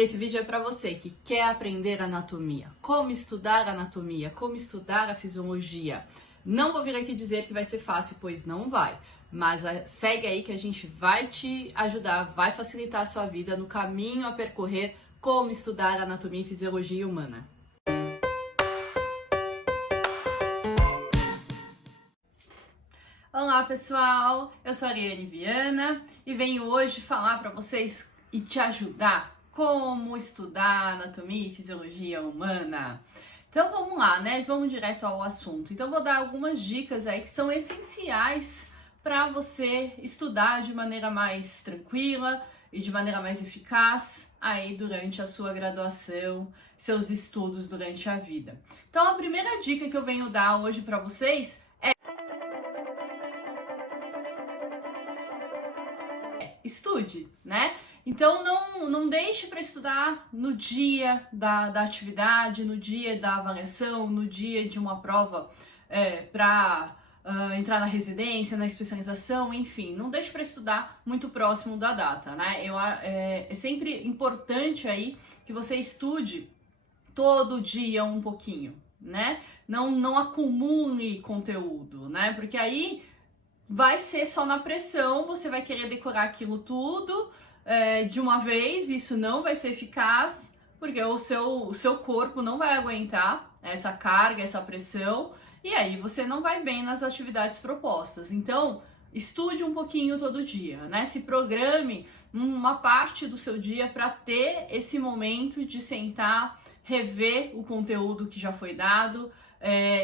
Esse vídeo é para você que quer aprender anatomia, como estudar anatomia, como estudar a fisiologia. Não vou vir aqui dizer que vai ser fácil, pois não vai. Mas segue aí que a gente vai te ajudar, vai facilitar a sua vida no caminho a percorrer como estudar anatomia e fisiologia humana. Olá pessoal, eu sou a Ariane Viana e venho hoje falar para vocês e te ajudar como estudar anatomia e fisiologia humana. Então vamos lá, né? Vamos direto ao assunto. Então vou dar algumas dicas aí que são essenciais para você estudar de maneira mais tranquila e de maneira mais eficaz aí durante a sua graduação, seus estudos durante a vida. Então a primeira dica que eu venho dar hoje para vocês é estude, né? Então não deixe para estudar no dia da atividade, no dia da avaliação, no dia de uma prova para entrar na residência, na especialização, enfim, não deixe para estudar muito próximo da data, né? É sempre importante aí que você estude todo dia um pouquinho, né? Não acumule conteúdo, né? Porque aí vai ser só na pressão, você vai querer decorar aquilo tudo de uma vez, isso não vai ser eficaz, porque o seu corpo não vai aguentar essa carga, essa pressão, e aí você não vai bem nas atividades propostas. Então, estude um pouquinho todo dia, né? Se programe uma parte do seu dia para ter esse momento de sentar, rever o conteúdo que já foi dado,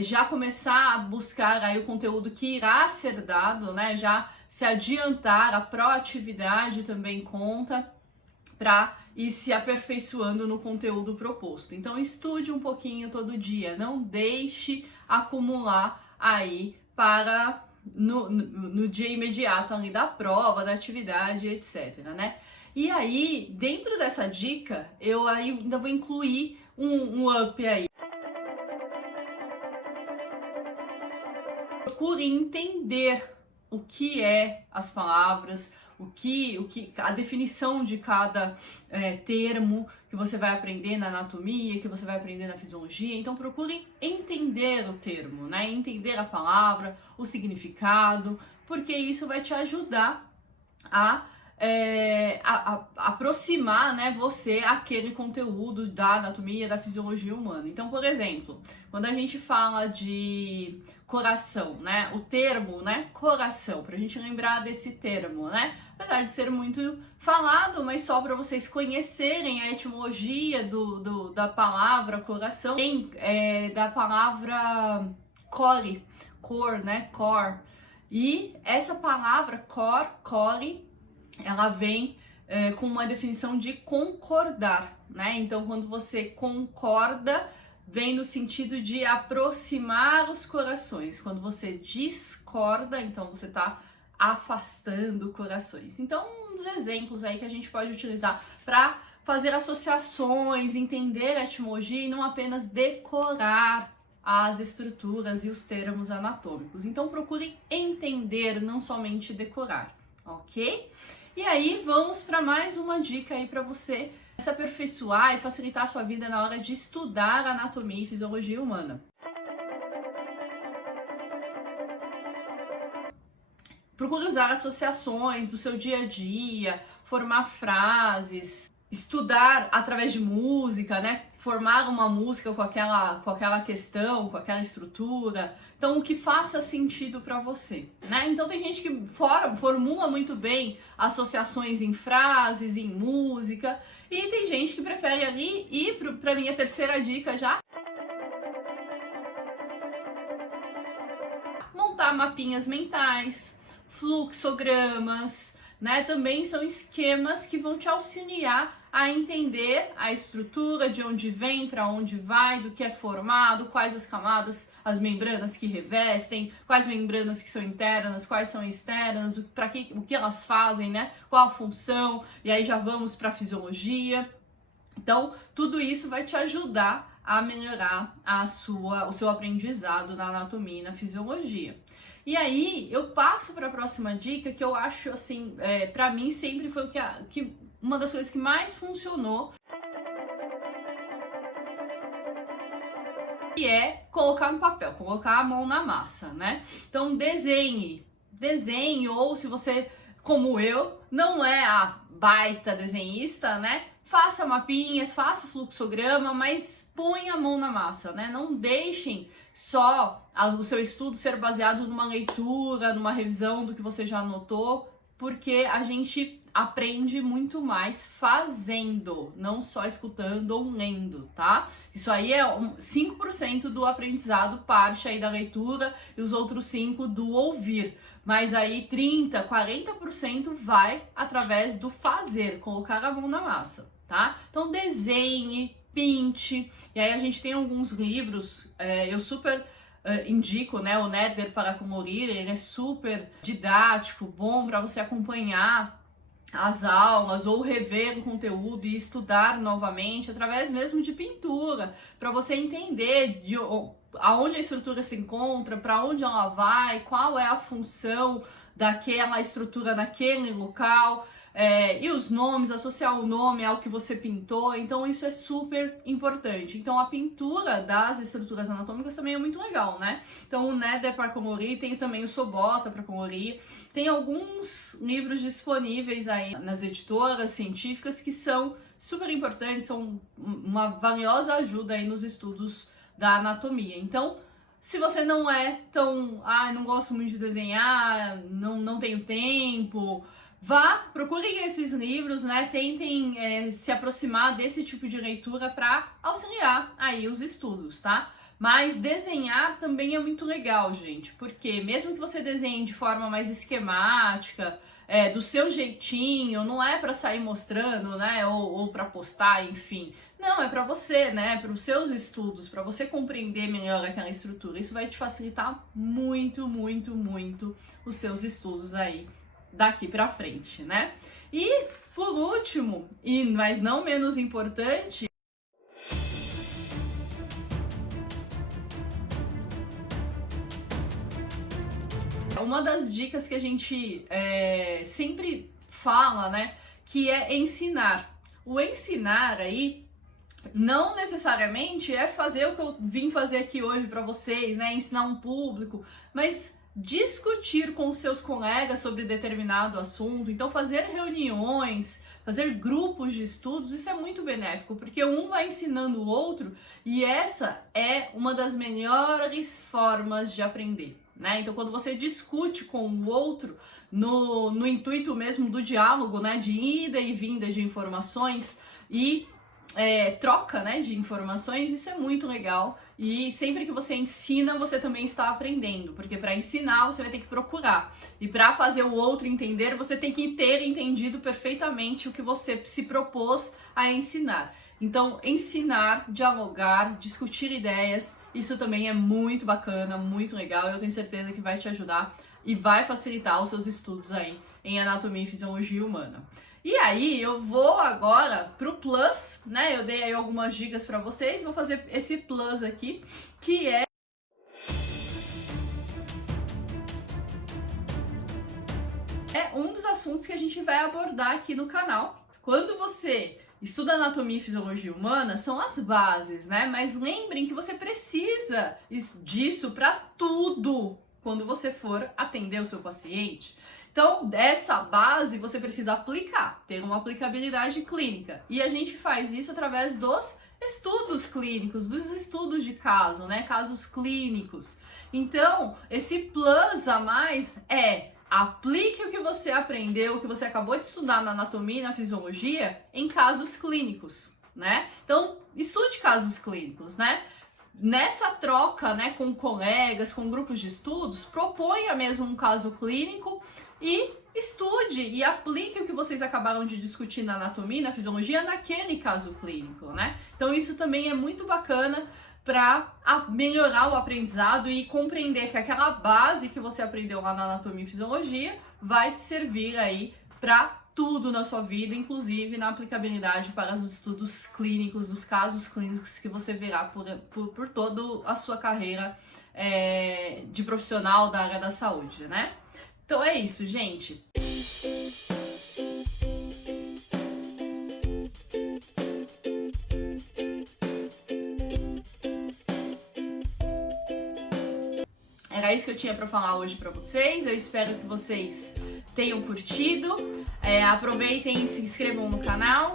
já começar a buscar aí o conteúdo que irá ser dado, né? Já se adiantar, a proatividade também conta para ir se aperfeiçoando no conteúdo proposto. Então estude um pouquinho todo dia, não deixe acumular aí para no dia imediato ali da prova, da atividade, etc, né? E aí, dentro dessa dica, eu ainda vou incluir um up aí. Procure entender o que é as palavras, a definição de cada termo que você vai aprender na anatomia, que você vai aprender na fisiologia. Então procure entender o termo, né? Entender a palavra, o significado, porque isso vai te ajudar a aproximar, né, você aquele conteúdo da anatomia, da fisiologia humana. Então, por exemplo, quando a gente fala de coração, né, o termo, né, coração, pra gente lembrar desse termo, né, apesar de ser muito falado, mas só para vocês conhecerem a etimologia da palavra coração, da palavra core, cor, né, cor, e essa palavra core, ela vem com uma definição de concordar, né? Então, quando você concorda, vem no sentido de aproximar os corações. Quando você discorda, então você está afastando corações. Então, uns exemplos aí que a gente pode utilizar para fazer associações, entender a etimologia e não apenas decorar as estruturas e os termos anatômicos. Então, procure entender, não somente decorar, ok? E aí, vamos para mais uma dica aí para você se aperfeiçoar e facilitar a sua vida na hora de estudar anatomia e fisiologia humana. Procure usar associações do seu dia a dia, formar frases, estudar através de música, né? Formar uma música com aquela questão, com aquela estrutura. Então, o que faça sentido para você, né? Então, tem gente que formula muito bem associações em frases, em música, e tem gente que prefere ali ir para minha terceira dica já. Montar mapinhas mentais, fluxogramas, né? Também são esquemas que vão te auxiliar a entender a estrutura, de onde vem, para onde vai, do que é formado, quais as camadas, as membranas que revestem, quais membranas que são internas, quais são externas, o que elas fazem, né? Qual a função, e aí já vamos para a fisiologia. Então, tudo isso vai te ajudar a melhorar o seu aprendizado na anatomia e na fisiologia. E aí, eu passo para a próxima dica, que eu acho, assim, para mim sempre foi uma das coisas que mais funcionou que é colocar no papel, colocar a mão na massa, né? Então desenhe, ou se você, como eu, não é a baita desenhista, né? Faça mapinhas, faça o fluxograma, mas põe a mão na massa, né? Não deixem só o seu estudo ser baseado numa leitura, numa revisão do que você já anotou, porque a gente aprende muito mais fazendo, não só escutando ou lendo, tá? Isso aí é 5% do aprendizado parte aí da leitura e os outros 5% do ouvir. Mas aí 30%, 40% vai através do fazer, colocar a mão na massa, tá? Então desenhe, pinte, e aí a gente tem alguns livros, eu super indico, né, o Nether para Colorir, ele é super didático, bom para você acompanhar as aulas ou rever o conteúdo e estudar novamente através mesmo de pintura, para você entender de aonde a estrutura se encontra, para onde ela vai, qual é a função daquela estrutura naquele local, e os nomes, associar o nome ao que você pintou, então isso é super importante. Então a pintura das estruturas anatômicas também é muito legal, né? Então o Nether para colorir, tem também o Sobota para colorir, tem alguns livros disponíveis aí nas editoras científicas que são super importantes, são uma valiosa ajuda aí nos estudos da anatomia. Então, se você não é tão, não gosto muito de desenhar, não tenho tempo, procurem esses livros, né? Tentem se aproximar desse tipo de leitura para auxiliar aí os estudos, tá? Mas desenhar também é muito legal, gente, porque mesmo que você desenhe de forma mais esquemática, do seu jeitinho, não é para sair mostrando, né, ou para postar, enfim. Não, é para você, né, para os seus estudos, para você compreender melhor aquela estrutura. Isso vai te facilitar muito, muito, muito os seus estudos aí daqui para frente, né? E por último, mas não menos importante, uma das dicas que a gente sempre fala, né, que é ensinar. O ensinar aí não necessariamente é fazer o que eu vim fazer aqui hoje para vocês, né, ensinar um público, mas discutir com seus colegas sobre determinado assunto. Então fazer reuniões, fazer grupos de estudos, isso é muito benéfico, porque um vai ensinando o outro e essa é uma das melhores formas de aprender, né? Então quando você discute com o outro no intuito mesmo do diálogo, né, de ida e vinda de informações e troca, né, de informações, isso é muito legal. E sempre que você ensina, você também está aprendendo, porque para ensinar você vai ter que procurar, e para fazer o outro entender, você tem que ter entendido perfeitamente o que você se propôs a ensinar. Então, ensinar, dialogar, discutir ideias, isso também é muito bacana, muito legal. Eu tenho certeza que vai te ajudar e vai facilitar os seus estudos aí em anatomia e fisiologia humana. E aí, eu vou agora pro plus, né? Eu dei aí algumas dicas para vocês, vou fazer esse plus aqui, que é um dos assuntos que a gente vai abordar aqui no canal. Quando você estuda anatomia e fisiologia humana, são as bases, né? Mas lembrem que você precisa disso para tudo quando você for atender o seu paciente. Então, dessa base você precisa aplicar, ter uma aplicabilidade clínica. E a gente faz isso através dos estudos clínicos, dos estudos de caso, né? Casos clínicos. Então, esse plus a mais aplique o que você aprendeu, o que você acabou de estudar na anatomia e na fisiologia em casos clínicos, né? Então, estude casos clínicos, né? Nessa troca, né, com colegas, com grupos de estudos, proponha mesmo um caso clínico e estude e aplique o que vocês acabaram de discutir na anatomia e na fisiologia naquele caso clínico, né? Então isso também é muito bacana para melhorar o aprendizado e compreender que aquela base que você aprendeu lá na anatomia e fisiologia vai te servir aí para tudo na sua vida, inclusive na aplicabilidade para os estudos clínicos, os casos clínicos que você verá por toda a sua carreira de profissional da área da saúde, né? Então é isso, gente. Era isso que eu tinha para falar hoje para vocês. Eu espero que vocês tenham curtido. Aproveitem e se inscrevam no canal.